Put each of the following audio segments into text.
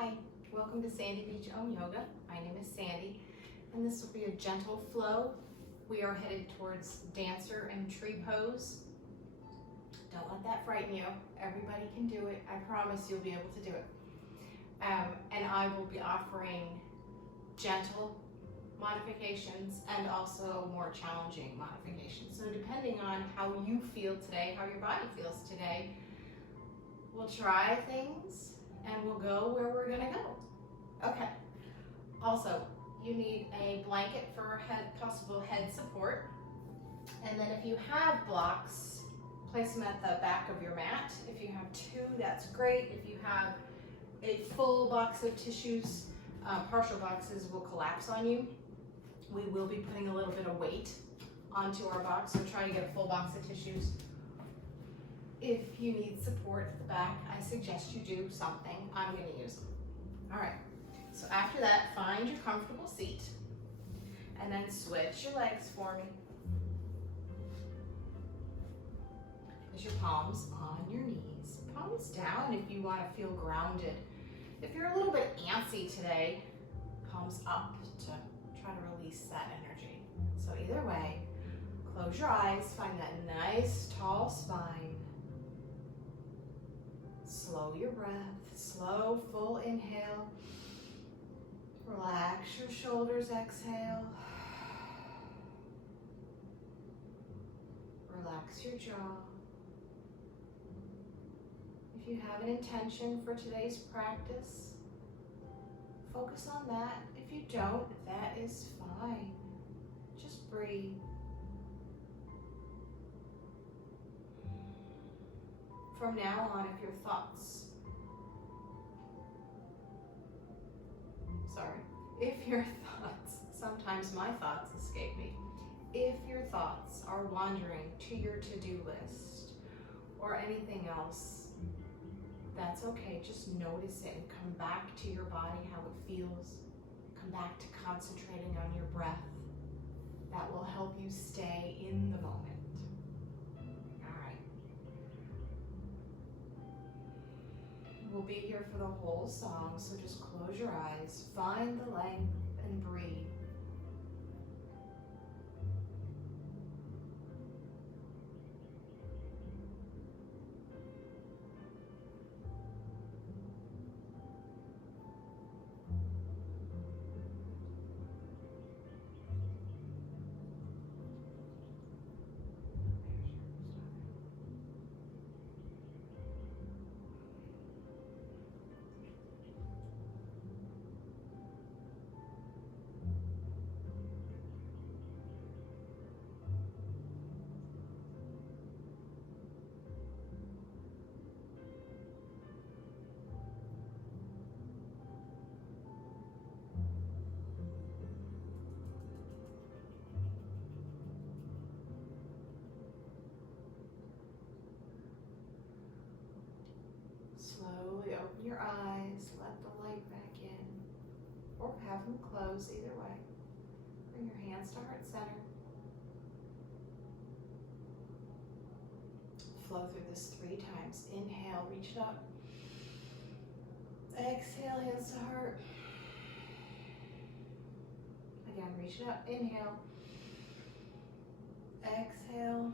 Hi, welcome to Sandy Beach Om Yoga. My name is Sandy, and this will be a gentle flow. We are headed towards dancer and tree pose. Don't let that frighten you. Everybody can do it. I promise you'll be able to do it. And I will be offering gentle modifications and also more challenging modifications. So depending on how you feel today, how your body feels today, we'll try things and we'll go where we're gonna go. Okay. Also, you need a blanket for possible head support. And then if you have blocks, place them at the back of your mat. If you have two, that's great. If you have a full box of tissues, partial boxes will collapse on you. We will be putting a little bit of weight onto our box, so try to get a full box of tissues. If you need support at the back, I suggest you do something. I'm going to use them. All right, so after that, find your comfortable seat and then switch your legs for me. Place your palms on your knees, palms down if you want to feel grounded. If you're a little bit antsy today, palms up to try to release that energy. So either way, close your eyes, find that nice tall spine. Slow your breath, slow, full inhale. Relax your shoulders, exhale. Relax your jaw. If you have an intention for today's practice, focus on that. If you don't, that is fine. Just breathe. From now on, if your thoughts, sometimes my thoughts escape me. If your thoughts are wandering to your to-do list or anything else, that's okay. Just notice it and come back to your body, how it feels. Come back to concentrating on your breath. That will help you stay in the moment. We'll be here for the whole song, so just close your eyes, find the length, and breathe. Slowly open your eyes, let the light back in, or have them close, either way. Bring your hands to heart center. Flow through this 3 times. Inhale, reach it up. Exhale, hands to heart. Again, reach it up. Inhale. Exhale.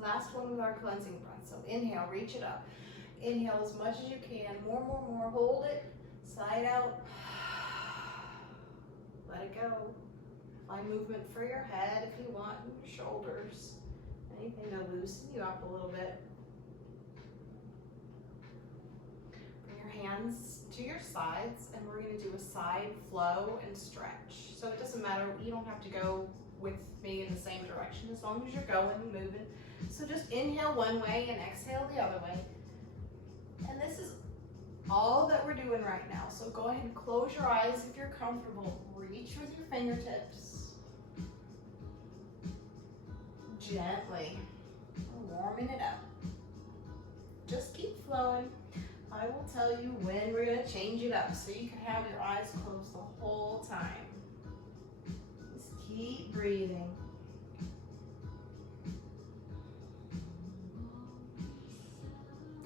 Last one with our cleansing breath. So inhale, reach it up. Inhale as much as you can. More. Hold it. Side out. Let it go. Find movement for your head if you want, and your shoulders. Anything to loosen you up a little bit. Bring your hands to your sides, and we're going to do a side flow and stretch. So it doesn't matter. You don't have to go with me in the same direction as long as you're going and moving. So just inhale one way and exhale the other way. And this is all that we're doing right now. So go ahead and close your eyes if you're comfortable. Reach with your fingertips. Gently. Warming it up. Just keep flowing. I will tell you when we're going to change it up so you can have your eyes closed the whole time. Just keep breathing.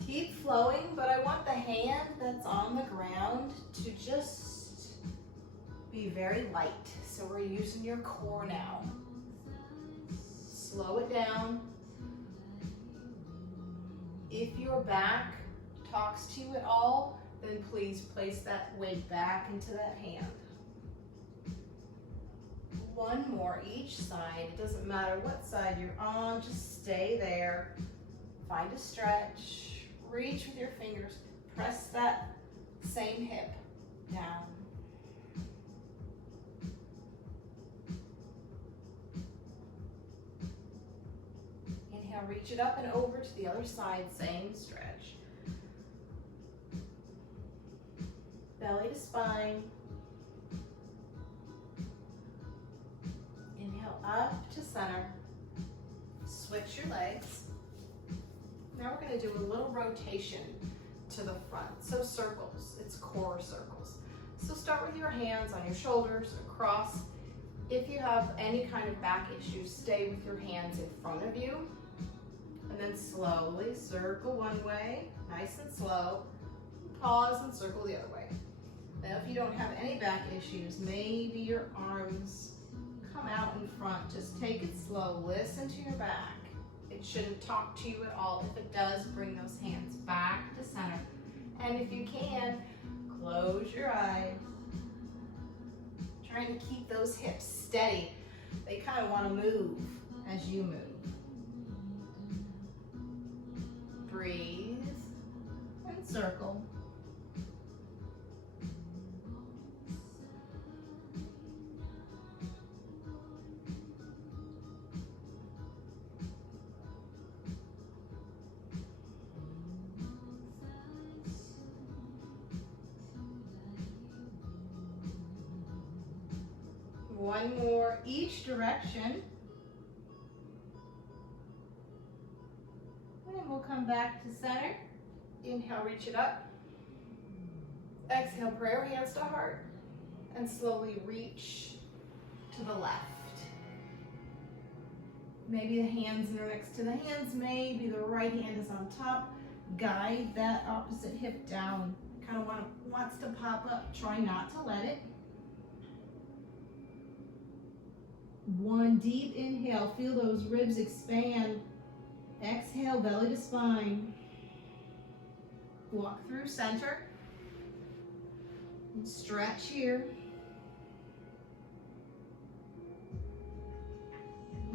Keep flowing, but I want the hand that's that's on the ground to just be very light. So we're using your core now. Slow it down. If your back talks to you at all, then please place that weight back into that hand. One more each side. It doesn't matter what side you're on, just stay there. Find a stretch, reach with your fingers, press that same hip down. Inhale, reach it up and over to the other side, same stretch. Belly to spine. Inhale up to center. Switch your legs. Now we're going to do a little rotation to the front. So circles, it's core circles. So start with your hands on your shoulders, across. If you have any kind of back issues, stay with your hands in front of you. And then slowly circle one way, nice and slow. Pause and circle the other way. Now if you don't have any back issues, maybe your arms come out in front. Just take it slow, listen to your back. It shouldn't talk to you at all. If it does, bring those hands back to center. And if you can, close your eyes. Trying to keep those hips steady. They kind of want to move as you move. Breathe and circle. One more each direction. And we'll come back to center. Inhale, reach it up. Exhale, prayer hands to heart. And slowly reach to the left. Maybe the hands are next to the hands. Maybe the right hand is on top. Guide that opposite hip down. Kind of wants to pop up. Try not to let it. One deep inhale, feel those ribs expand. Exhale, belly to spine. Walk through center. And stretch here.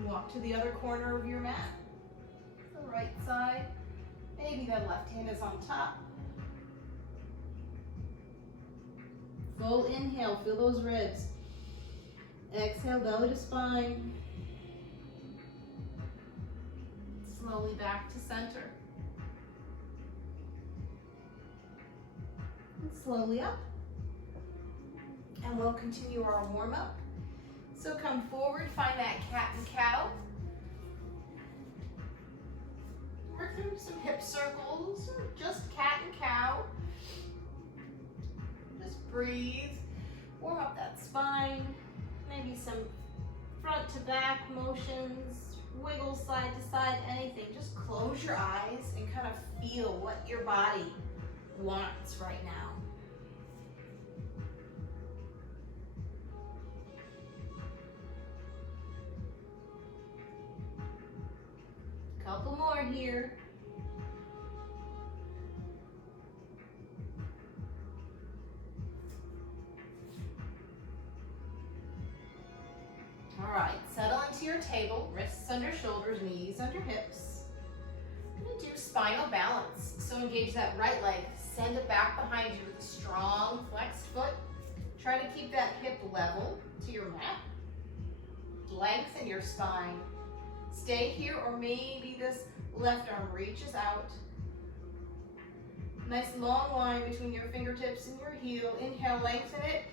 Walk to the other corner of your mat. The right side. Maybe the left hand is on top. Full inhale, feel those ribs. Exhale, belly to spine. Slowly back to center. And slowly up. And we'll continue our warm up. So come forward, find that cat and cow. Work through some hip circles, or just cat and cow. Just breathe. Warm up that spine. Maybe some front to back motions, wiggle side to side, anything. Just close your eyes and kind of feel what your body wants right now. Couple more here. All right, settle into your table, wrists under shoulders, knees under hips. I'm gonna do spinal balance. So engage that right leg, send it back behind you with a strong flexed foot. Try to keep that hip level to your mat. Lengthen your spine. Stay here, or maybe this left arm reaches out. Nice long line between your fingertips and your heel. Inhale, lengthen it.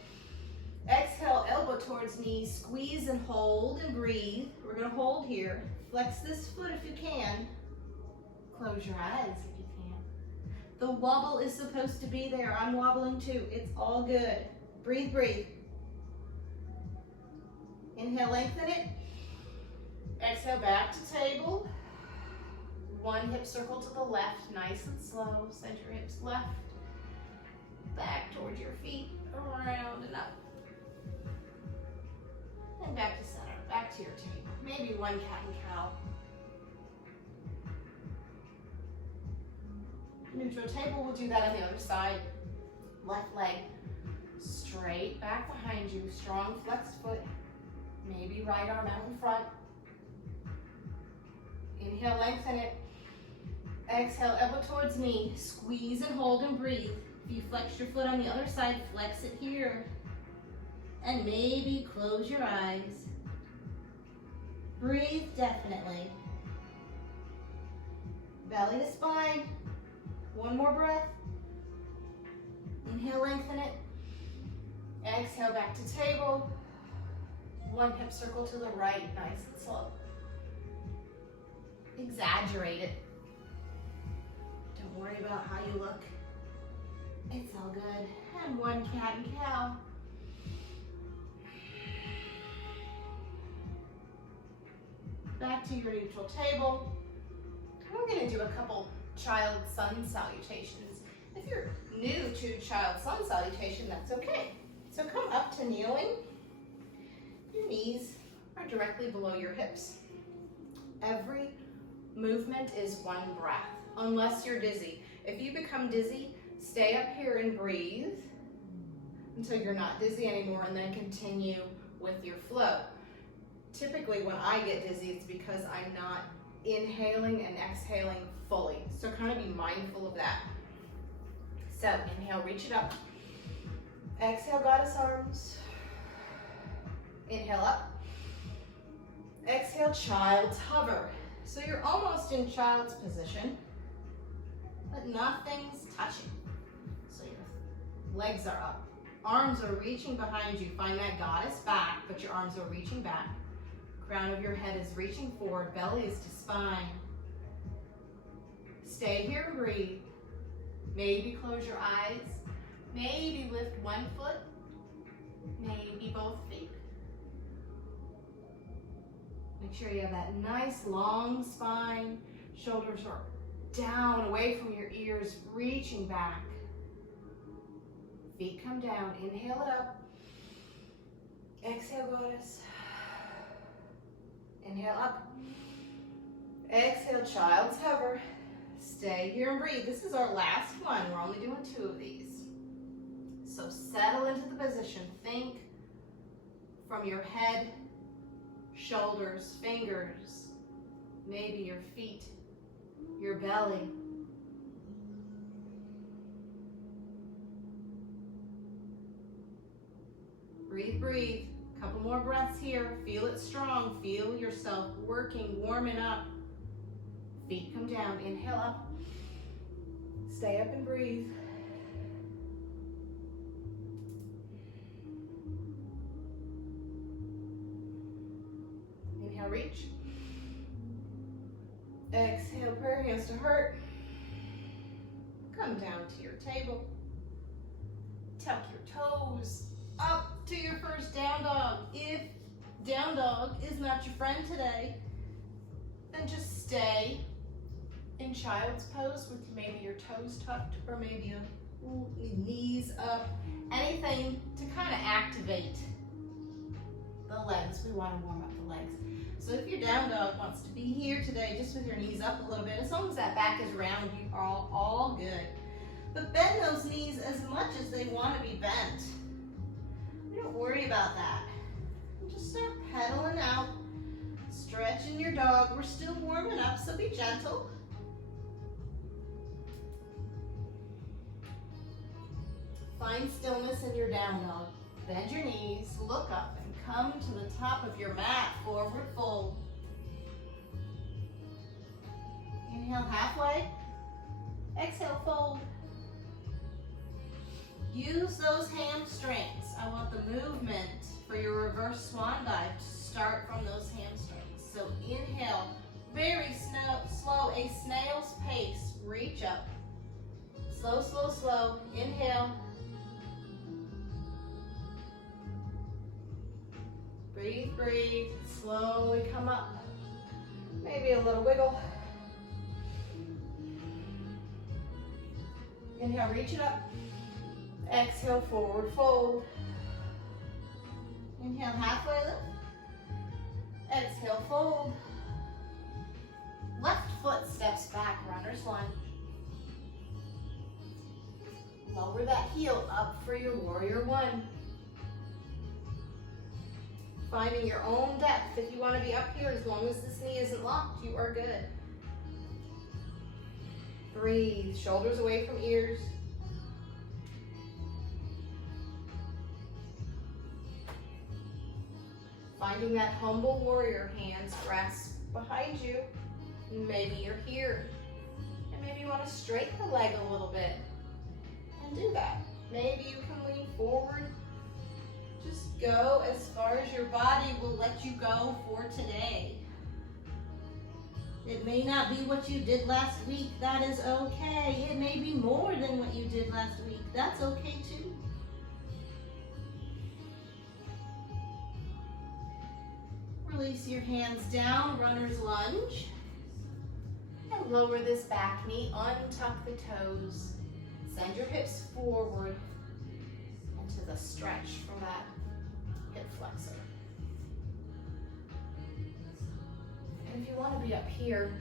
Exhale, elbow towards knee, squeeze and hold and breathe. We're gonna hold here. Flex this foot if you can. Close your eyes if you can. The wobble is supposed to be there. I'm wobbling too. It's all good. Breathe, breathe. Inhale, lengthen it. Exhale, back to table. One hip circle to the left, nice and slow. Send your hips left towards your feet, around and up. And back to center, back to your table. Maybe one cat and cow. Neutral table, we'll do that on the other side. Left leg straight back behind you, strong flexed foot. Maybe right arm out in front. Inhale, lengthen it. Exhale, elbow towards knee. Squeeze and hold and breathe. If you flex your foot on the other side, flex it here. And maybe close your eyes. Breathe definitely. Belly to spine. One more breath. Inhale, lengthen it. Exhale, back to table. One hip circle to the right, nice and slow. Exaggerate it. Don't worry about how you look. It's all good. And one cat and cow. Back to your neutral table. We're going to do a couple child sun salutations. If you're new to child sun salutation, that's okay. So come up to kneeling. Your knees are directly below your hips. Every movement is one breath, unless you're dizzy. If you become dizzy, stay up here and breathe until you're not dizzy anymore, and then continue with your flow. Typically when I get dizzy, it's because I'm not inhaling and exhaling fully. So kind of be mindful of that. So inhale, reach it up. Exhale, goddess arms. Inhale up. Exhale, child's hover. So you're almost in child's position, but nothing's touching. So your legs are up. Arms are reaching behind you. Find that goddess back, but your arms are reaching back. Crown of your head is reaching forward. Belly is to spine. Stay here and breathe. Maybe close your eyes. Maybe lift one foot. Maybe both feet. Make sure you have that nice long spine. Shoulders are down, away from your ears, reaching back. Feet come down. Inhale it up. Exhale, goddess. Inhale up. Exhale, child's hover. Stay here and breathe. This is our last one. We're only doing 2 of these. So settle into the position. Think from your head, shoulders, fingers, maybe your feet, your belly. Breathe, breathe. Couple more breaths here. Feel it strong. Feel yourself working, warming up. Feet come down. Inhale up. Stay up and breathe. Inhale, reach. Exhale, prayer hands to heart. Come down to your table. Tuck your toes up to your first down dog. If down dog is not your friend today, then just stay in child's pose with maybe your toes tucked or maybe your knees up. Anything to kind of activate the legs. We want to warm up the legs. So if your down dog wants to be here today, just with your knees up a little bit, as long as that back is round, you are all good. But bend those knees as much as they want to be bent. Don't worry about that. Just start pedaling out, stretching your dog. We're still warming up, so be gentle. Find stillness in your down dog. Bend your knees, look up, and come to the top of your mat, forward fold. Inhale halfway. Exhale, fold. Use those hamstrings. I want the movement for your reverse swan dive to start from those hamstrings. So inhale, very slow, a snail's pace. Reach up. Slow, slow, slow. Inhale. Breathe, breathe. Slowly come up. Maybe a little wiggle. Inhale, reach it up. Exhale, forward fold. Inhale, halfway lift. Exhale, fold. Left foot steps back, runner's lunge. Lower that heel up for your warrior one. Finding your own depth. If you want to be up here, as long as this knee isn't locked, you are good. Breathe, shoulders away from ears. Finding that humble warrior, hands rest behind you. Maybe you're here. And maybe you want to straighten the leg a little bit. And do that. Maybe you can lean forward. Just go as far as your body will let you go for today. It may not be what you did last week. That is okay. It may be more than what you did last week. That's okay too. Release your hands down, runner's lunge. And lower this back knee, untuck the toes. Send your hips forward into the stretch for that hip flexor. And if you want to be up here,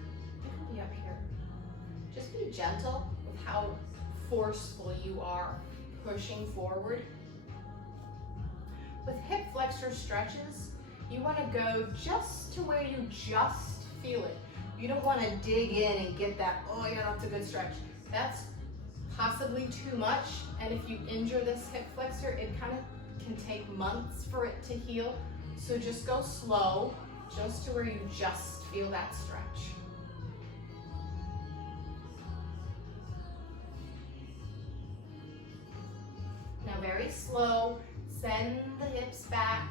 you can be up here. Just be gentle with how forceful you are pushing forward. With hip flexor stretches, you want to go just to where you just feel it. You don't want to dig in and get that, oh yeah, that's a good stretch. That's possibly too much, and if you injure this hip flexor, it kind of can take months for it to heal. So just go slow, just to where you just feel that stretch. Now very slow, send the hips back,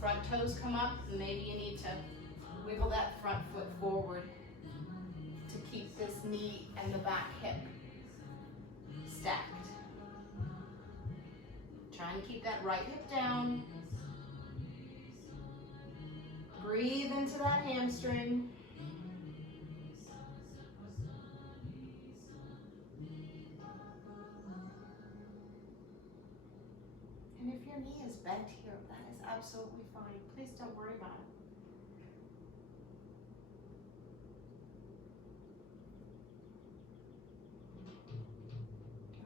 front toes come up, maybe you need to wiggle that front foot forward to keep this knee and the back hip stacked. Trying to keep that right hip down. Breathe into that hamstring. And if your knee is bent here, that is absolutely fine. Please don't worry about it.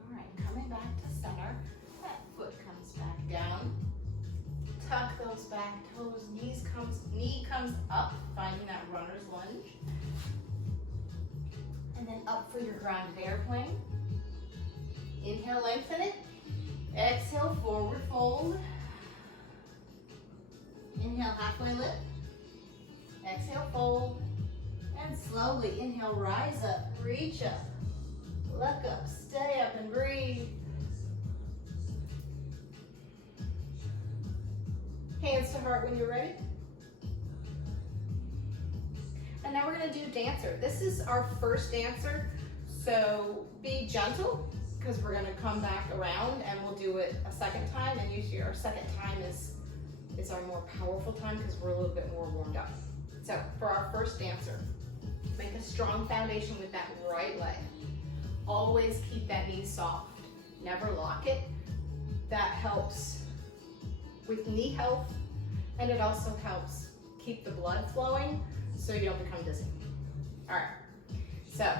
All right, coming back to center. That foot comes back down. Tuck those back toes. Knee comes up, finding that runner's lunge. And then up for your grounded airplane. Inhale, lengthen it. Exhale, forward fold. Inhale, halfway lift. Exhale, fold. And slowly inhale, rise up, reach up, look up, stay up and breathe. Hands to heart when you're ready. And now we're gonna do dancer. This is our first dancer, so be gentle because we're gonna come back around and we'll do it a second time, and usually our second time is our more powerful time because we're a little bit more warmed up. So for our first dancer, make a strong foundation with that right leg. Always keep that knee soft, never lock it. That helps with knee health, and it also helps keep the blood flowing so you don't become dizzy. All right, so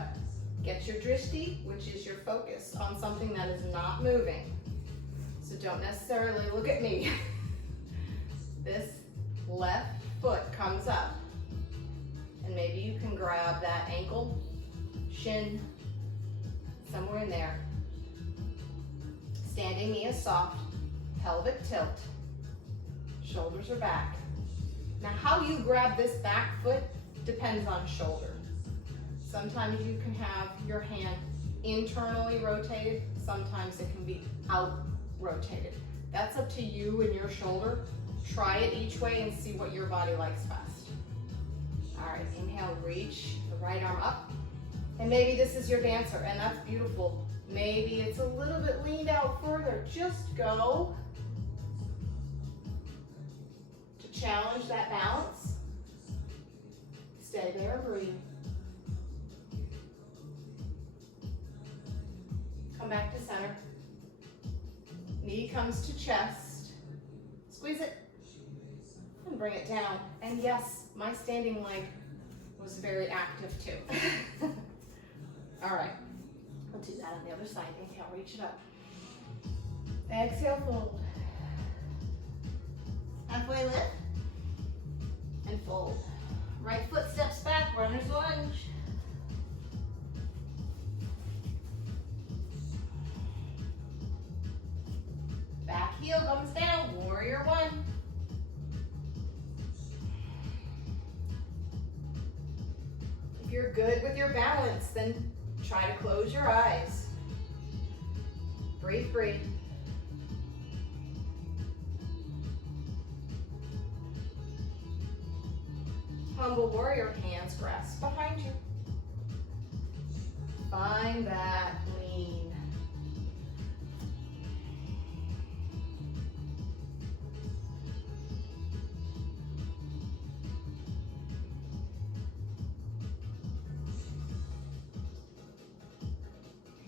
get your drishti, which is your focus on something that is not moving. So don't necessarily look at me. This left foot comes up, and maybe you can grab that ankle, shin, somewhere in there. Standing knee is soft, pelvic tilt, shoulders are back. Now how you grab this back foot depends on shoulder. Sometimes you can have your hand internally rotated, sometimes it can be out rotated. That's up to you and your shoulder. Try it each way and see what your body likes best. All right, inhale, reach the right arm up. And maybe this is your dancer, and that's beautiful. Maybe it's a little bit leaned out further. Just go to challenge that balance. Stay there, breathe. Come back to center. Knee comes to chest. Squeeze it and bring it down. And yes, my standing leg was very active too. All right, we'll do that on the other side. Inhale, reach it up. Exhale, fold. Halfway lift and fold. Right foot steps back, runner's lunge. Back heel comes down, warrior one. If you're good with your balance, then try to close your eyes. Breathe, breathe. Humble warrior, hands grasp behind you. Find that lean.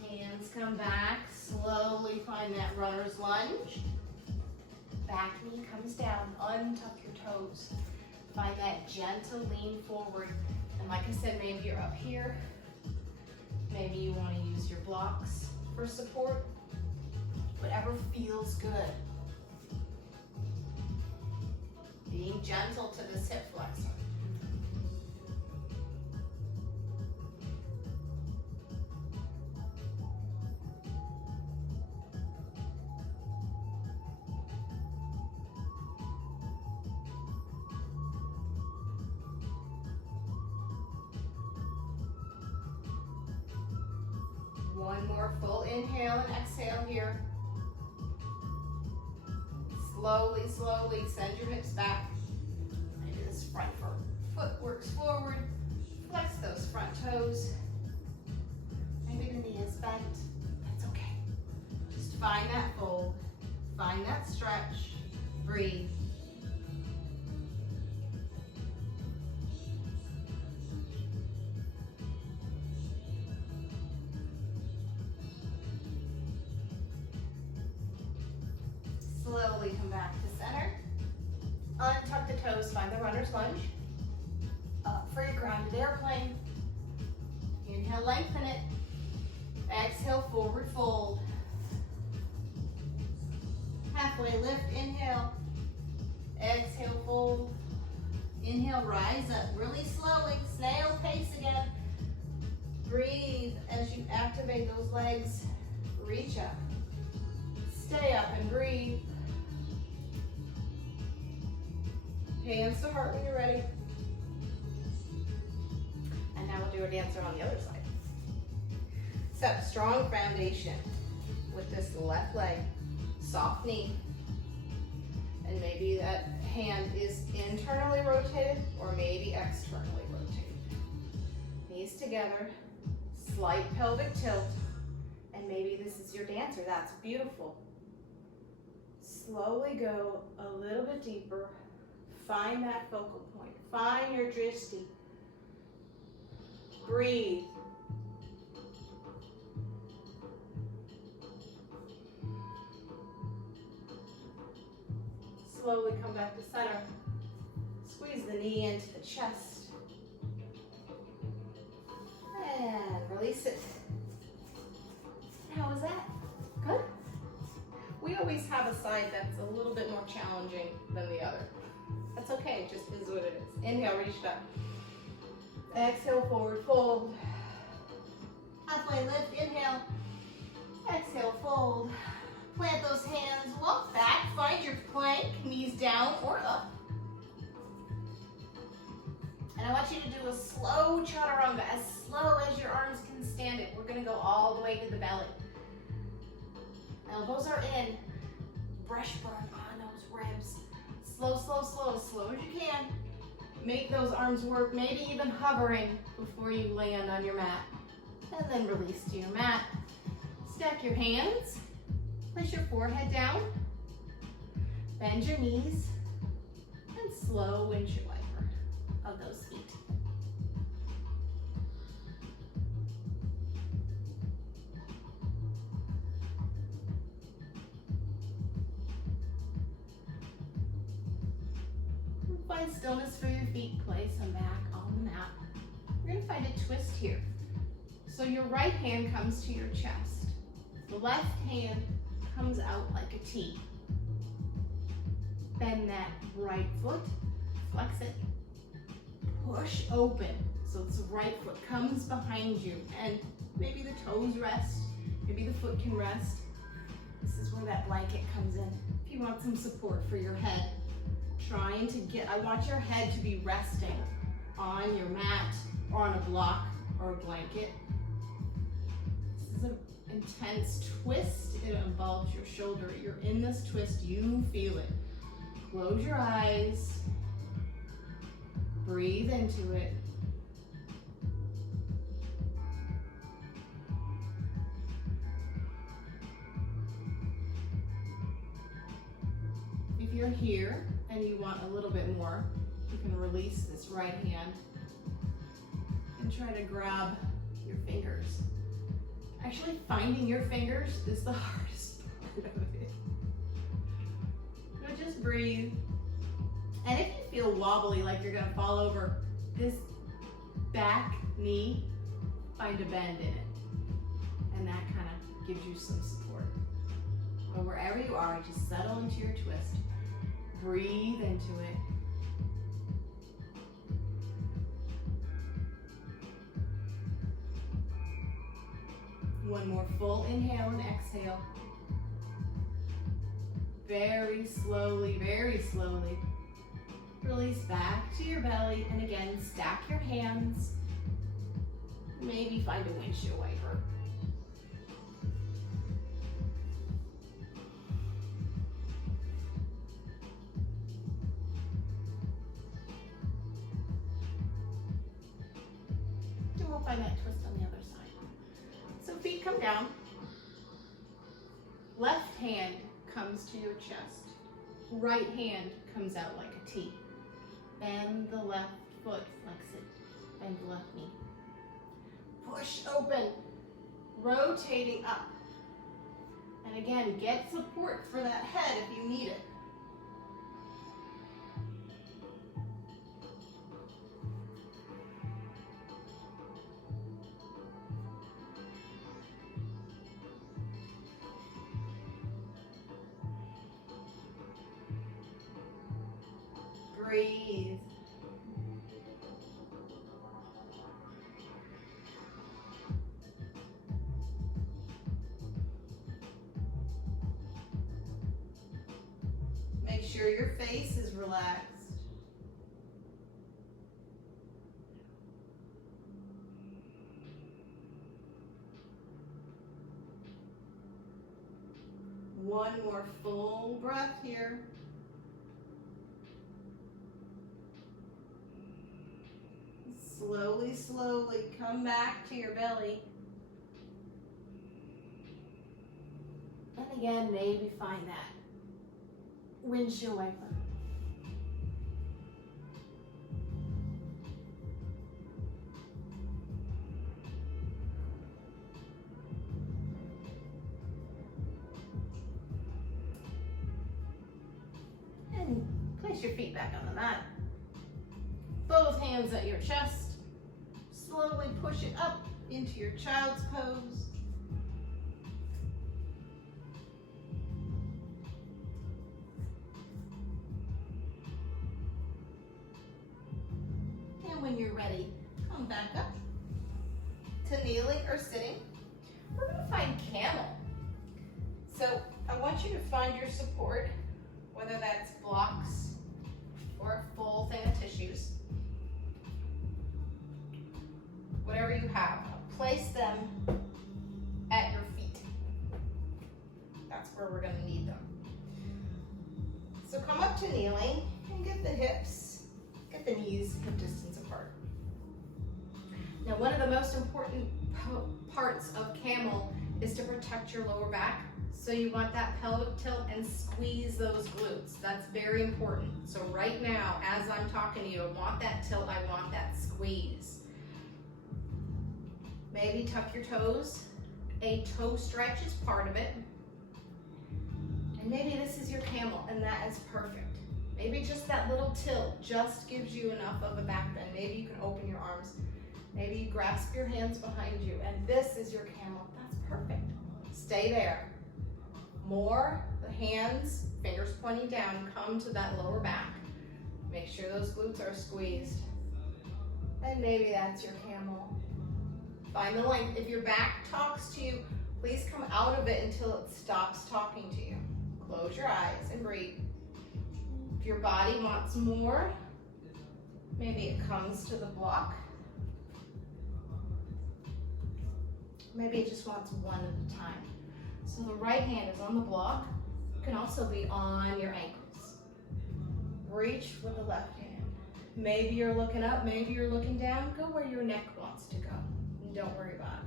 Hands come back, slowly find that runner's lunge. Back knee comes down, untuck your toes. Find that gentle lean forward. And like I said, maybe you're up here. Maybe you want to use your blocks for support. Whatever feels good. Being gentle to this hip flexor. One more full inhale and exhale here. Slowly, slowly send your hips back. Maybe this front foot works forward. Flex those front toes. Maybe the knee is bent. That's okay. Just find that fold. Find that stretch. Breathe. Slowly come back to center. Untuck the toes, find the runner's lunge. Up for your grounded airplane. Inhale, lengthen it. Exhale, forward fold. Halfway lift, inhale. Exhale, fold. Inhale, rise up really slowly, snail pace again. Breathe as you activate those legs. Reach up. Stay up and breathe. Hands to heart when you're ready. And now we'll do a dancer on the other side. Set a strong foundation with this left leg, soft knee. And maybe that hand is internally rotated or maybe externally rotated. Knees together, slight pelvic tilt. And maybe this is your dancer, that's beautiful. Slowly go a little bit deeper. Find that focal point. Find your drishti. Breathe. Slowly come back to center. Squeeze the knee into the chest. And release it. How was that? Good? We always have a side that's a little bit more challenging than the other. That's okay, it just is what it is. Inhale, reach up. Exhale, forward fold. Halfway lift, inhale. Exhale, fold. Plant those hands, walk back, find your plank, knees down or up. And I want you to do a slow chaturanga, as slow as your arms can stand it. We're gonna go all the way to the belly. Elbows are in. Brush burn on those ribs. Slow, slow, slow, as slow as you can. Make those arms work, maybe even hovering before you land on your mat. And then release to your mat. Stack your hands. Place your forehead down. Bend your knees. And slow windshield wiper of those feet. find stillness for your feet, place them back on the mat. You're gonna find a twist here. So your right hand comes to your chest. The left hand comes out like a T. Bend that right foot, flex it, push open. So the right foot comes behind you and maybe the toes rest, maybe the foot can rest. This is where that blanket comes in. If you want some support for your head, I want your head to be resting on your mat or on a block or a blanket. This is an intense twist. It involves your shoulder. You're in this twist, you feel it. Close your eyes, breathe into it. If you're here and you want a little bit more, you can release this right hand and try to grab your fingers. Actually, finding your fingers is the hardest part of it. So just breathe. And if you feel wobbly, like you're gonna fall over, this back knee, find a bend in it. And that kind of gives you some support. But wherever you are, just settle into your twist. Breathe into it. One more full inhale and exhale. Very slowly, release back to your belly, and again, stack your hands. Maybe find a windshield wiper. And we'll find that twist on the other side. So feet come down. Left hand comes to your chest. Right hand comes out like a T. Bend the left foot, flex it. Bend the left knee. Push open, rotating up. And again, get support for that head if you need it. Breathe. Make sure your face is relaxed. One more full breath here. Slowly come back to your belly. And again, maybe find that windshield wiper. And place your feet back on the mat. Both hands at your chest. Slowly push it up into your child's pose. And when you're ready, come back up to kneeling or sitting. We're going to find camel. So I want you to find your support, whether that's blocks or a full thing of tissues. Whatever you have, place them at your feet. That's where we're going to need them. So come up to kneeling and get the hips, get the knees hip distance apart. Now, one of the most important parts of camel is to protect your lower back. So you want that pelvic tilt and squeeze those glutes. That's very important. So right now, as I'm talking to you, I want that tilt, I want that squeeze. Maybe tuck your toes. A toe stretch is part of it. And maybe this is your camel, and that is perfect. Maybe just that little tilt just gives you enough of a back bend. Maybe you can open your arms. Maybe you grasp your hands behind you, and this is your camel. That's perfect. Stay there. More, the hands, fingers pointing down, come to that lower back. Make sure those glutes are squeezed. And maybe that's your camel. Find the length. If your back talks to you, please come out of it until it stops talking to you. Close your eyes and breathe. If your body wants more, maybe it comes to the block. Maybe it just wants one at a time. So the right hand is on the block. It can also be on your ankles. Reach with the left hand. Maybe you're looking up, maybe you're looking down. Go where your neck wants to go. And don't worry about it.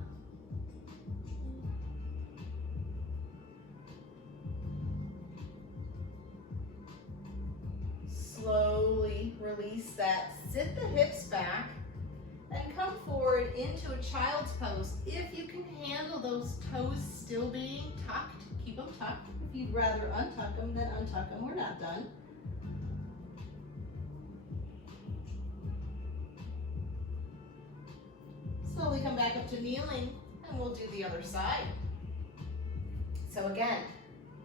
Slowly release that. Sit the hips back and come forward into a child's pose. If you can handle those toes still being tucked, keep them tucked. If you'd rather untuck them, then untuck them. We're not done. Slowly come back up to kneeling, and we'll do the other side. So again,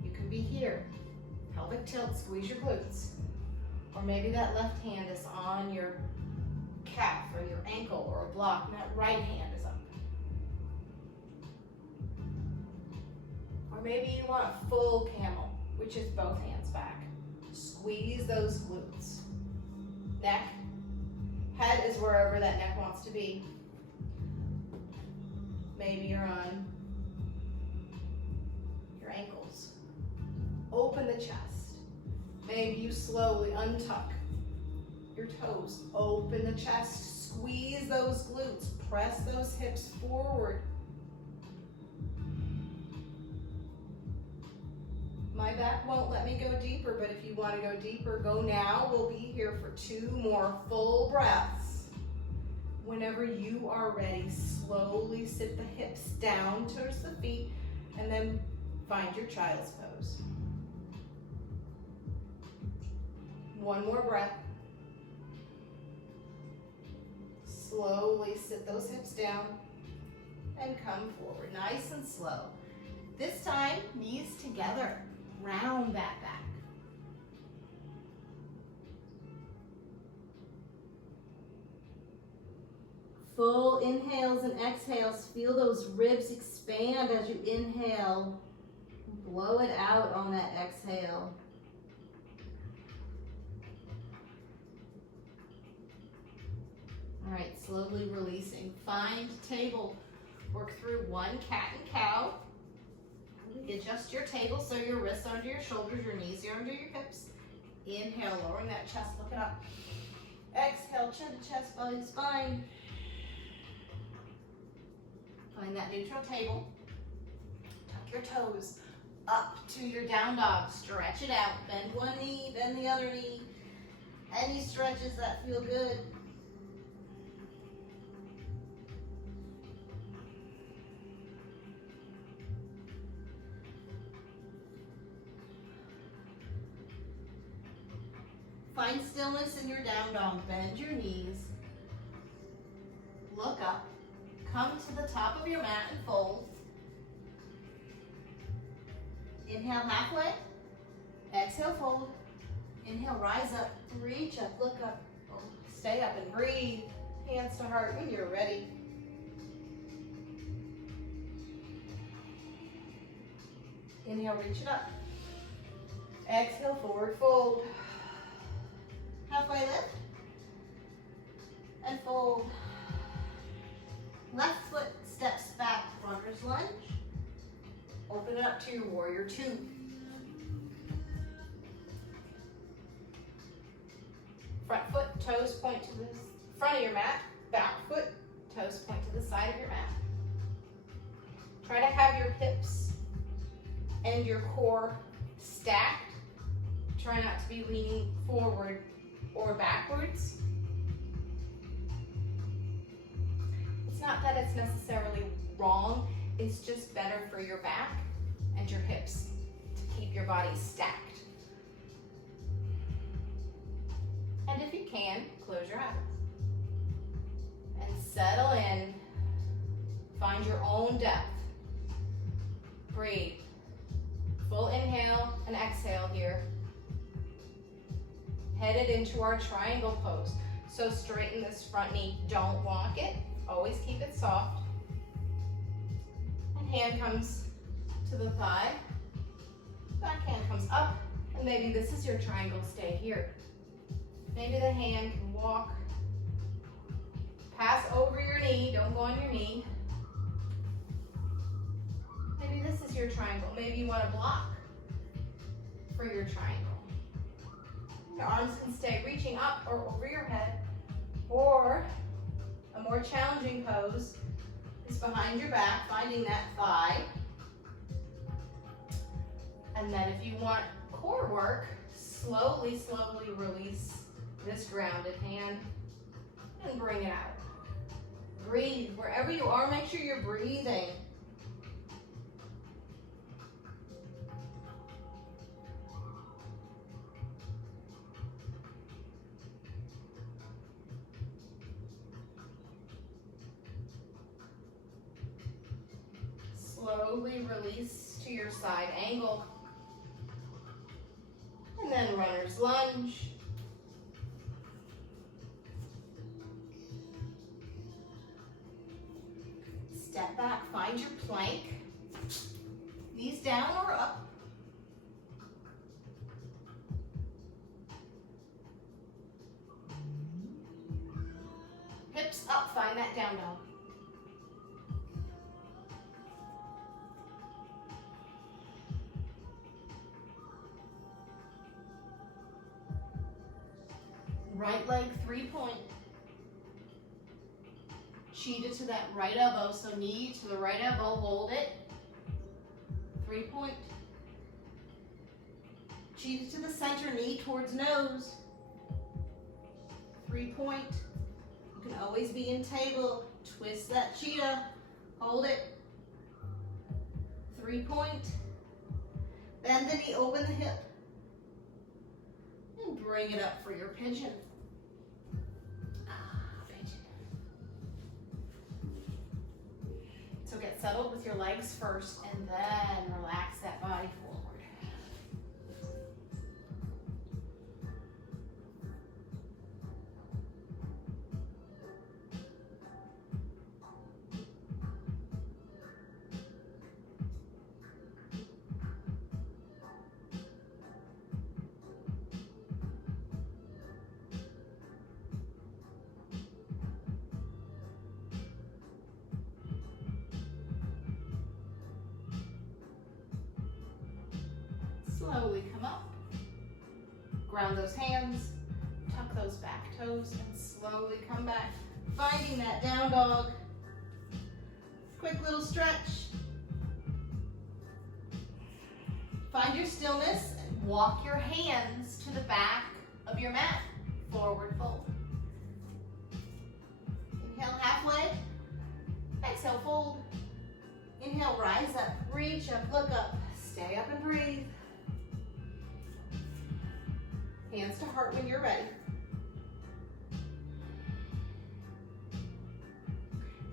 you can be here. Pelvic tilt, squeeze your glutes. Or maybe that left hand is on your calf or your ankle or a block, and that right hand is up. Or maybe you want a full camel, which is both hands back. Squeeze those glutes. Neck, head is wherever that neck wants to be. Maybe you're on your ankles. Open the chest. Maybe you slowly untuck your toes. Open the chest. Squeeze those glutes. Press those hips forward. My back won't let me go deeper, but if you want to go deeper, go now. We'll be here for 2 more full breaths. Whenever you are ready, slowly sit the hips down towards the feet and then find your child's pose. 1 more breath. Slowly sit those hips down and come forward, nice and slow. This time, knees together, round that back. Full inhales and exhales. Feel those ribs expand as you inhale. Blow it out on that exhale. All right, slowly releasing. Find table. Work through 1 cat and cow. Adjust your table so your wrists are under your shoulders, your knees are under your hips. Inhale, lowering that chest, looking up. Exhale, chin to chest, belly to spine. Find that neutral table. Tuck your toes up to your down dog. Stretch it out. Bend one knee, bend the other knee. Any stretches that feel good. Find stillness in your down dog. Bend your knees. Look up. Come to the top of your mat and fold. Inhale halfway. Exhale, fold. Inhale, rise up. Reach up, look up. Stay up and breathe. Hands to heart when you're ready. Inhale, reach it up. Exhale, forward fold. Halfway lift. And fold. Left foot steps back, runner's lunge. Open it up to your warrior 2. Front foot, toes point to the front of your mat. Back foot, toes point to the side of your mat. Try to have your hips and your core stacked. Try not to be leaning forward or backwards. It's not that it's necessarily wrong, it's just better for your back and your hips to keep your body stacked. And if you can, close your eyes. And settle in. Find your own depth. Breathe. Full inhale and exhale here. Headed into our triangle pose. So straighten this front knee. Don't lock it. Always keep it soft. And hand comes to the thigh. Back hand comes up. And maybe this is your triangle. Stay here. Maybe the hand can walk. Pass over your knee. Don't go on your knee. Maybe this is your triangle. Maybe you want to block for your triangle. Your arms can stay reaching up or over your head. Or a more challenging pose is behind your back, finding that thigh. And then if you want core work, slowly release this grounded hand and bring it out. Breathe. Wherever you are, make sure you're breathing. Slowly release to your side angle. And then runner's lunge. Step back, find your plank. Knees down or up. Hips up, find that down dog. Right leg 3-point. Cheetah to that right elbow, so knee to the right elbow, hold it. 3-point. Cheetah to the center, knee towards nose. 3-point. You can always be in table. Twist that cheetah, hold it. 3-point. Bend the knee, open the hip. And bring it up for your pigeon. So get settled with your legs first and then relax that body forward. Slowly come up, ground those hands, tuck those back toes, and slowly come back, finding that down dog. Quick little stretch. Find your stillness and walk your hands to the back of your mat, forward fold. Inhale halfway, exhale fold. Inhale, rise up, reach up, look up, stay up and breathe. Hands to heart when you're ready.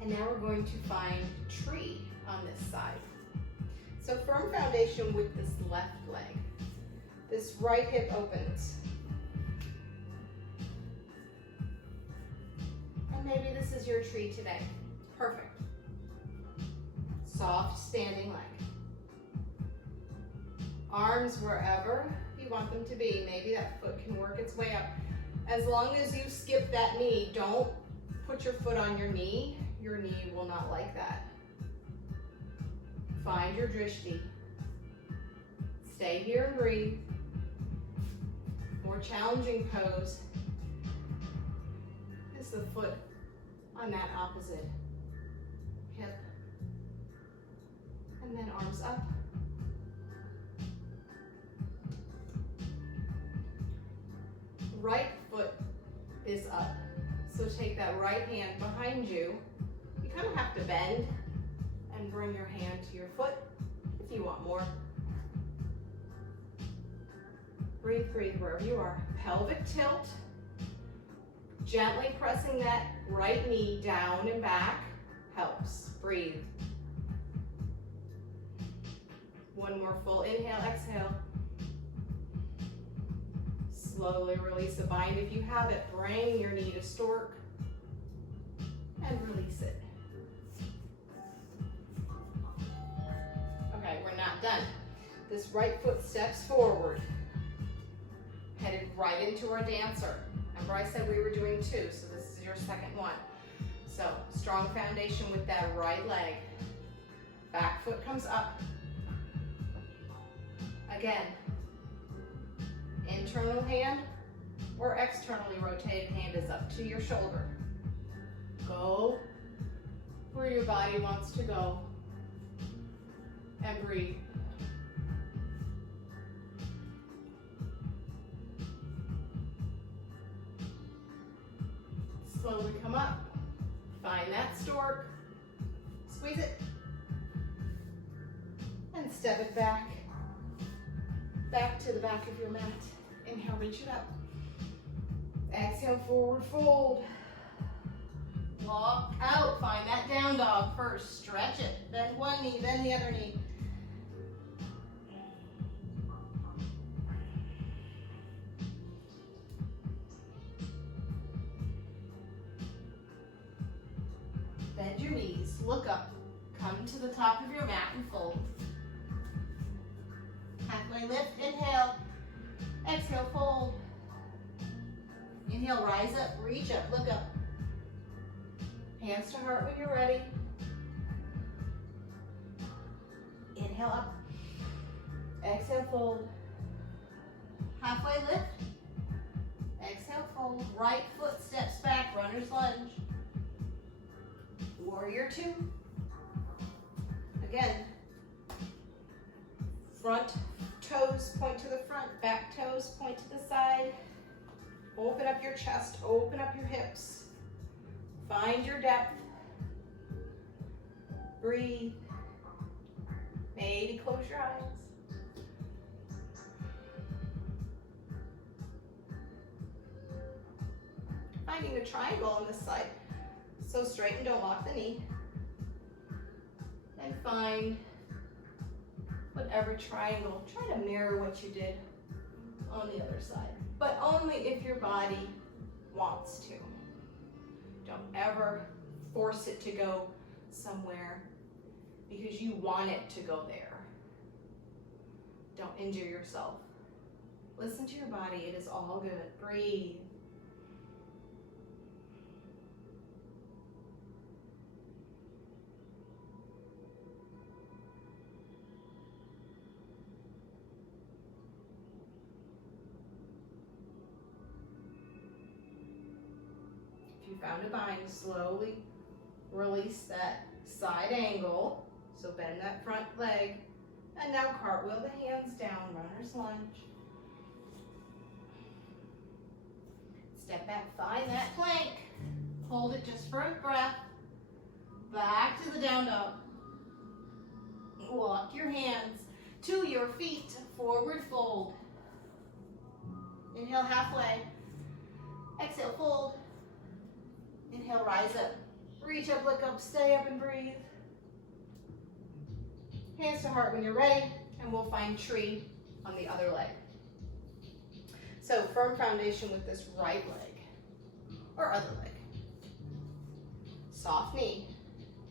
And now we're going to find tree on this side. So firm foundation with this left leg. This right hip opens. And maybe this is your tree today. Perfect. Soft standing leg. Arms wherever you want them to be. Maybe that foot can work its way up. As long as you skip that knee, don't put your foot on your knee. Your knee will not like that. Find your drishti. Stay here and breathe. More challenging pose is the foot on that opposite hip. And then arms up. Right foot is up. So take that right hand behind you. You kind of have to bend and bring your hand to your foot if you want more. Breathe, breathe wherever you are. Pelvic tilt. Gently pressing that right knee down and back helps. Breathe. One more full inhale, exhale. Slowly release the bind if you have it. Bring your knee to stork and release it. Okay, we're not done. This right foot steps forward, headed right into our dancer. Remember I said we were doing two, so this is your second one. So, strong foundation with that right leg. Back foot comes up. Again, internal hand or externally rotated hand is up to your shoulder. Go where your body wants to go and breathe. Slowly come up, find that stork, squeeze it, and step it back to the back of your mat. Inhale, reach it up. Exhale, forward fold. Walk out, find that down dog first, stretch it, bend one knee, then the other knee. Bend your knees, look up, come to the top of your mat and fold. Halfway lift, inhale, exhale, fold. Inhale, rise up, reach up, look up. Hands to heart when you're ready. Inhale up, exhale, fold. Halfway lift, exhale, fold. Right foot steps back, runner's lunge. Warrior two. Again, front toes point to the front, back toes point to the side. Open up your chest, open up your hips. Find your depth. Breathe. Maybe close your eyes. Finding a triangle on this side. So straighten, don't lock the knee. And find whatever triangle. Try to mirror what you did on the other side, but only if your body wants to. Don't ever force it to go somewhere because you want it to go there. Don't injure yourself. Listen to your body, it is all good. Breathe. Found a bind, slowly release that side angle. So bend that front leg. And now cartwheel the hands down, runner's lunge. Step back, find that plank. Hold it just for a breath. Back to the down dog. Walk your hands to your feet, forward fold. Inhale halfway. Exhale, fold. Inhale, rise up. Reach up, look up, stay up and breathe. Hands to heart when you're ready, and we'll find tree on the other leg. So firm foundation with this right leg, or other leg. Soft knee,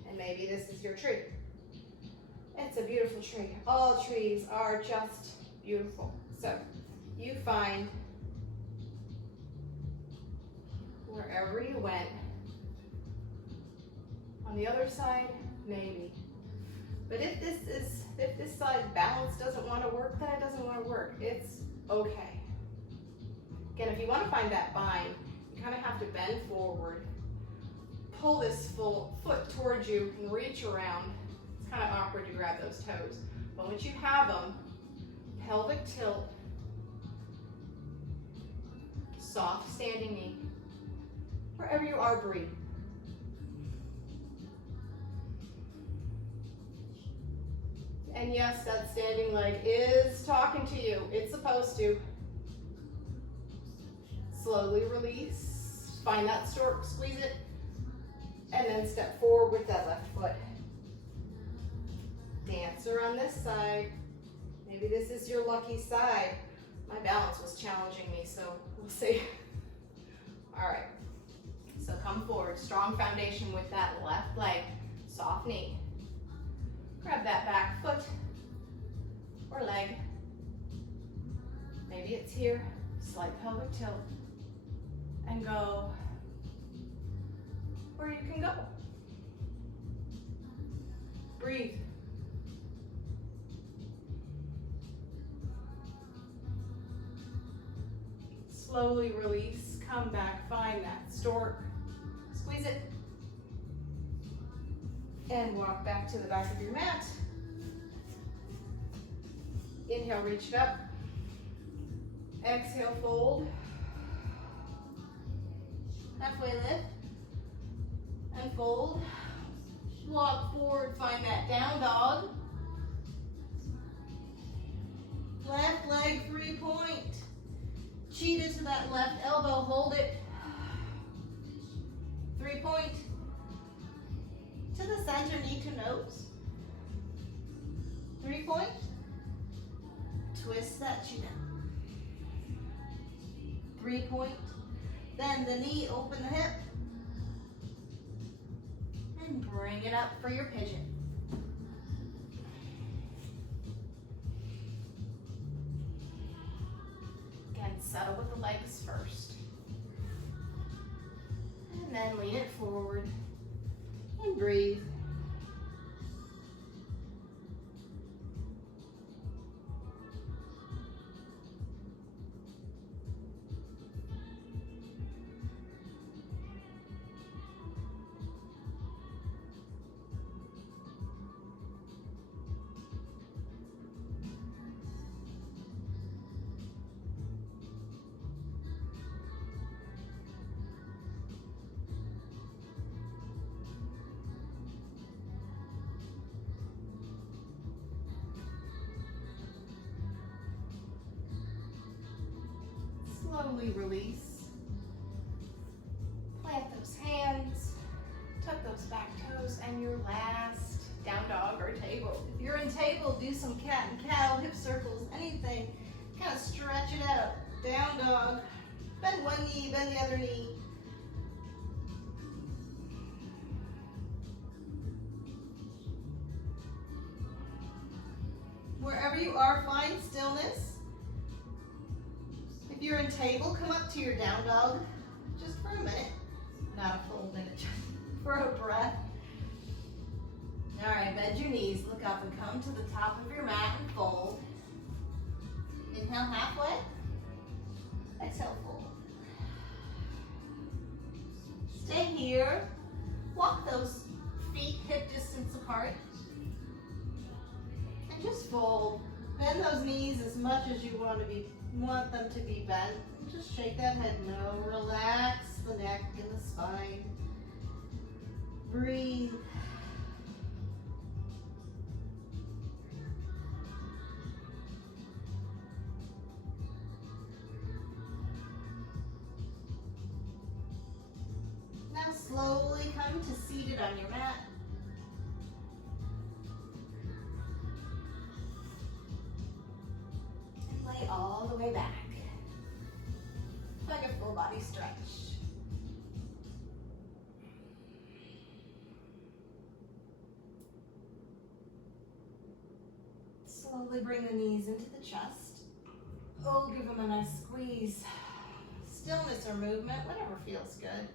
and maybe this is your tree. It's a beautiful tree. All trees are just beautiful. So you find wherever you went. On the other side, maybe. But if this side balance doesn't want to work, then it doesn't want to work. It's okay. Again, if you want to find that bind, you kind of have to bend forward, pull this full foot towards you, and reach around. It's kind of awkward to grab those toes. But once you have them, pelvic tilt, soft standing knee. Wherever you are, breathe. And yes, that standing leg is talking to you. It's supposed to. Slowly release. Find that stork, squeeze it, and then step forward with that left foot. Dancer on this side. Maybe this is your lucky side. My balance was challenging me, so we'll see. All right, so come forward. Strong foundation with that left leg. Soft knee. Grab that back foot or leg. Maybe it's here. Slight pelvic tilt. And go where you can go. Breathe. Slowly release, come back, find that stork, squeeze it, and walk back to the back of your mat. Inhale, reach it up. Exhale, fold. Halfway lift and fold. Walk forward, find that down dog. Left leg 3-point. Cheetah to that left elbow, hold it. 3-point. To the center, knee to nose. 3-point. Twist that cheetah. 3-point. Then the knee, open the hip. And bring it up for your pigeon. Again, settle with the legs first. And then lean it forward. And breathe. Slowly release. Plant those hands, tuck those back toes, and your last down dog or table. If you're in table, do some cat and cow, hip circles, anything. Kind of stretch it out. Down dog. Bend one knee, bend the other knee. Wherever you are, find stillness. If you're in table, come up to your down dog just for a minute. Not a full minute, just for a breath. All right, bend your knees, look up and come to the top of your mat and fold. Inhale halfway. Exhale, fold. Stay here. Walk those feet hip distance apart. And just fold. Bend those knees as much as you want them to be bent. Just shake that head no. Relax the neck and the spine. Breathe. Now slowly come to seated on your mat. All the way back, like a full body stretch. Slowly bring the knees into the chest. Oh, give them a nice squeeze. Stillness or movement, whatever feels good.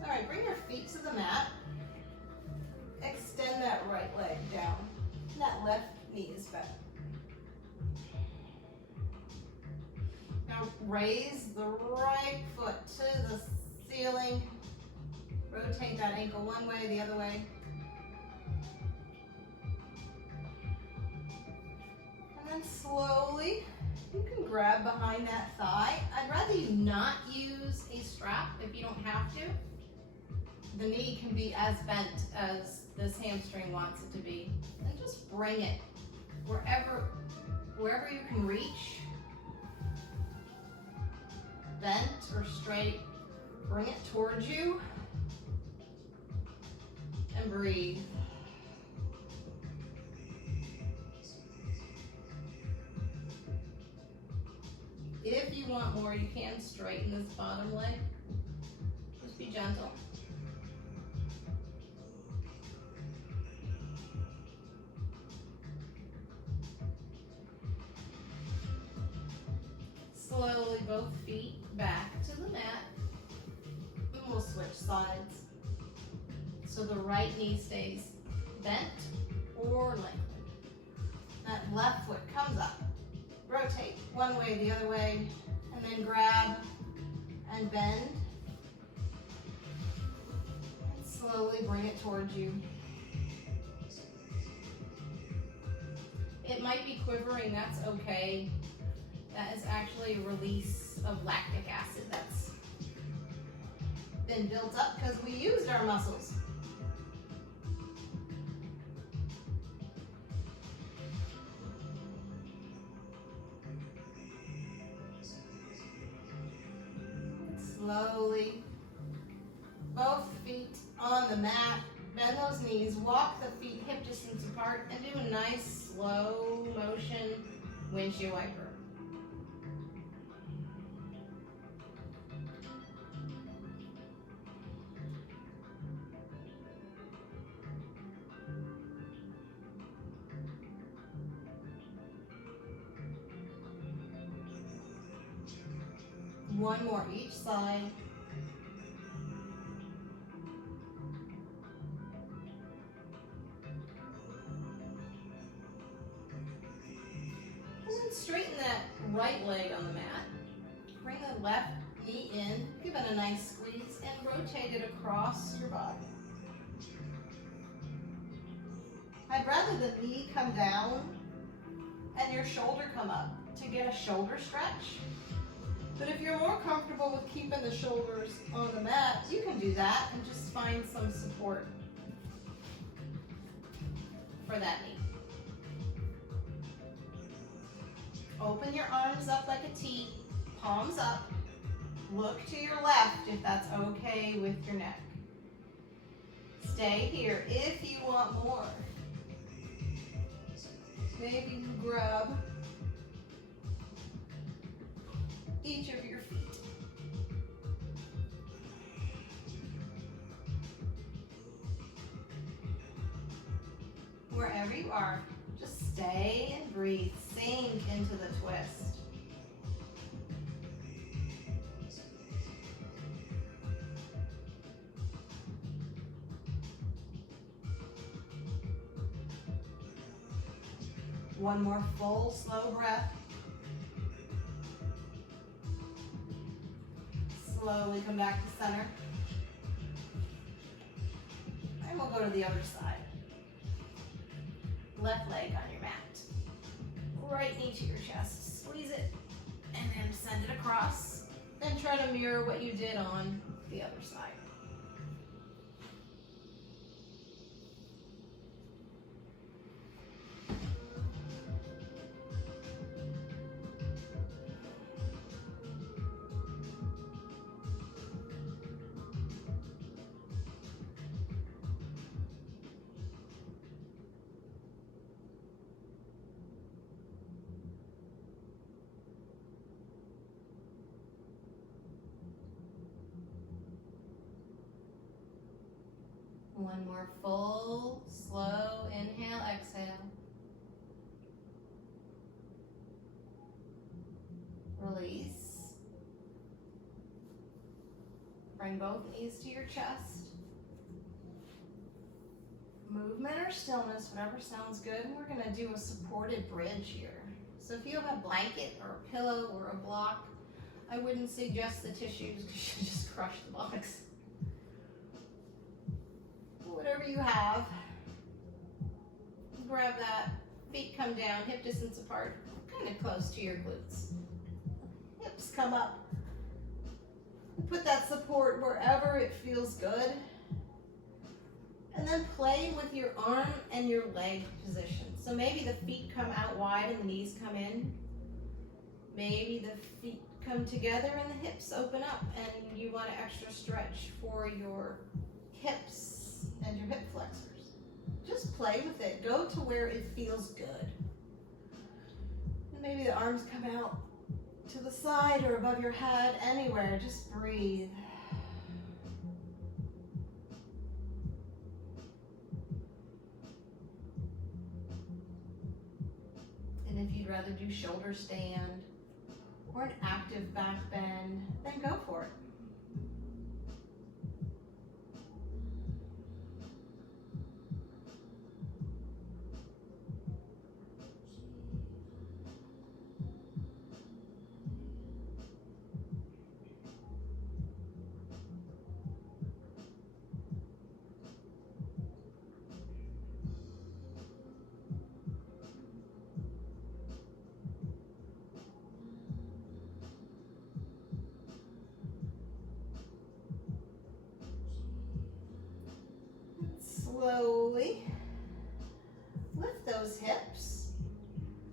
All right, bring your feet to the mat. Extend that right leg down. That left knee is bent. Now raise the right foot to the ceiling. Rotate that ankle one way, the other way. And then slowly You can grab behind that thigh. I'd rather you not use a strap if you don't have to. The knee can be as bent as this hamstring wants it to be. And just bring it wherever you can reach. Bent or straight, bring it towards you. And breathe. If you want more, you can straighten this bottom leg. Just be gentle. Slowly both feet back to the mat. And we'll switch sides. So the right knee stays bent or lengthened. That left foot comes up. Rotate one way, the other way, and then grab and bend. And slowly bring it towards you. It might be quivering, that's okay. That is actually a release of lactic acid that's been built up because we used our muscles. Slowly, both feet on the mat, bend those knees, walk the feet hip distance apart, and do a nice slow motion windshield wiper. One more each side. And then straighten that right leg on the mat. Bring the left knee in, give it a nice squeeze, and rotate it across your body. I'd rather the knee come down and your shoulder come up to get a shoulder stretch. But if you're more comfortable with keeping the shoulders on the mat, you can do that and just find some support for that knee. Open your arms up like a T, palms up. Look to your left if that's okay with your neck. Stay here if you want more. Maybe you grab each of your feet. Wherever you are, just stay and breathe. Sink into the twist. One more full, slow breath. Slowly come back to center. And we'll go to the other side. Left leg on your mat. Right knee to your chest. Squeeze it and then send it across. And try to mirror what you did on the other side. One more full, slow inhale, exhale. Release. Bring both knees to your chest. Movement or stillness, whatever sounds good. And we're gonna do a supported bridge here. So if you have a blanket or a pillow or a block, I wouldn't suggest the tissues because you just crush the box. Whatever you have, grab that Feet come down, hip distance apart, kind of close to your glutes. Hips come up. Put that support wherever it feels good. And then play with your arm and your leg position. So maybe the feet come out wide and the knees come in. Maybe the feet come together and the hips open up, and you want an extra stretch for your hips and your hip flexors. Just play with it. Go to where it feels good. And maybe the arms come out to the side or above your head, anywhere. Just breathe. And if you'd rather do shoulder stand or an active back bend, then go for it. Slowly lift those hips,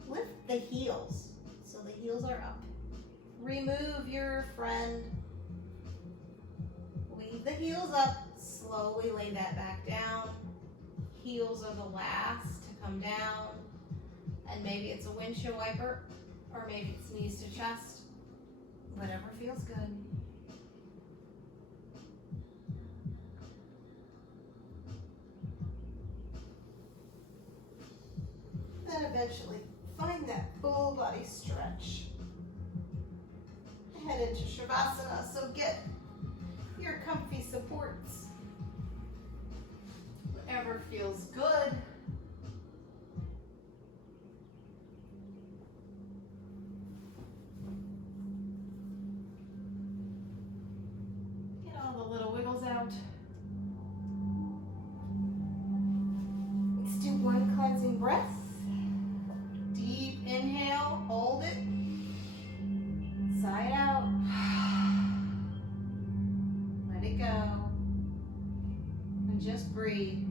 lift the heels, so the heels are up. Remove your friend, leave the heels up, slowly lay that back down. Heels are the last to come down, and maybe it's a windshield wiper, or maybe it's knees to chest, whatever feels good. Then eventually find that full body stretch. Head into Shavasana, so get your comfy supports. Whatever feels good. Get all the little wiggles out. Let's do one cleansing breath. Deep inhale, hold it. Side out. Let it go. And just breathe.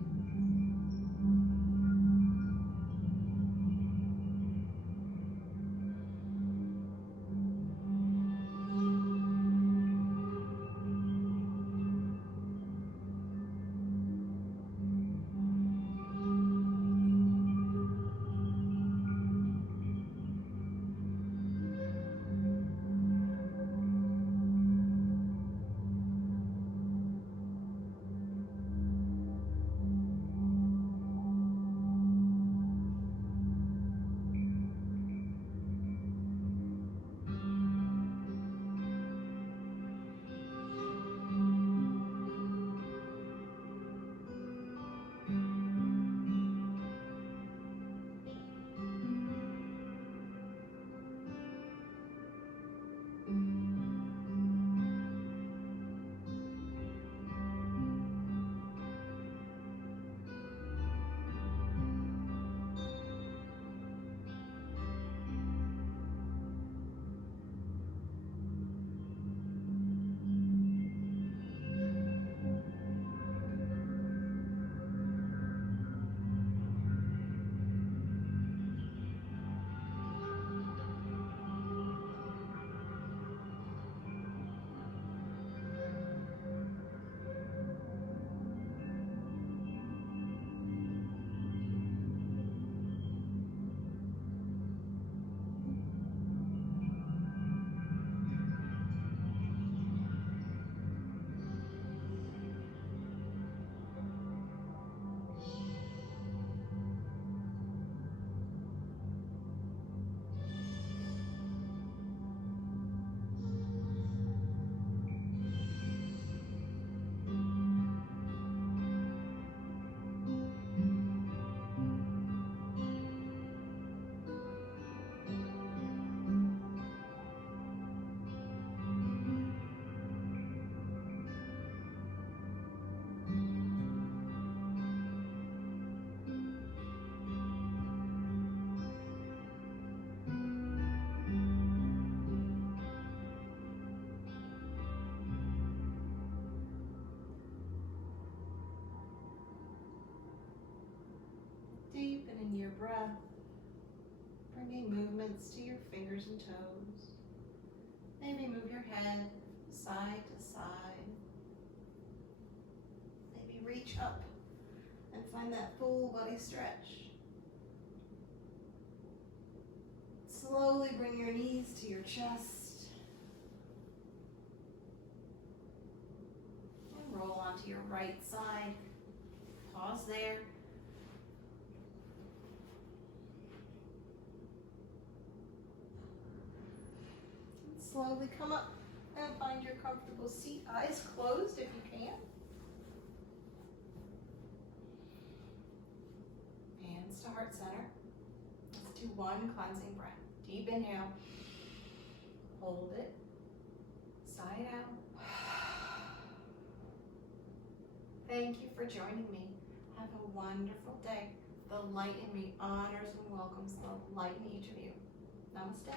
breath, bringing movements to your fingers and toes. Maybe move your head side to side. Maybe reach up and find that full body stretch. Slowly bring your knees to your chest. And roll onto your right side. Pause there. And slowly come up and find your comfortable seat. Eyes closed if you can. Hands to heart center. Let's do one cleansing breath. Deep inhale. Hold it. Sigh it out. Thank you for joining me. Have a wonderful day. The light in me honors and welcomes the light in each of you. Namaste.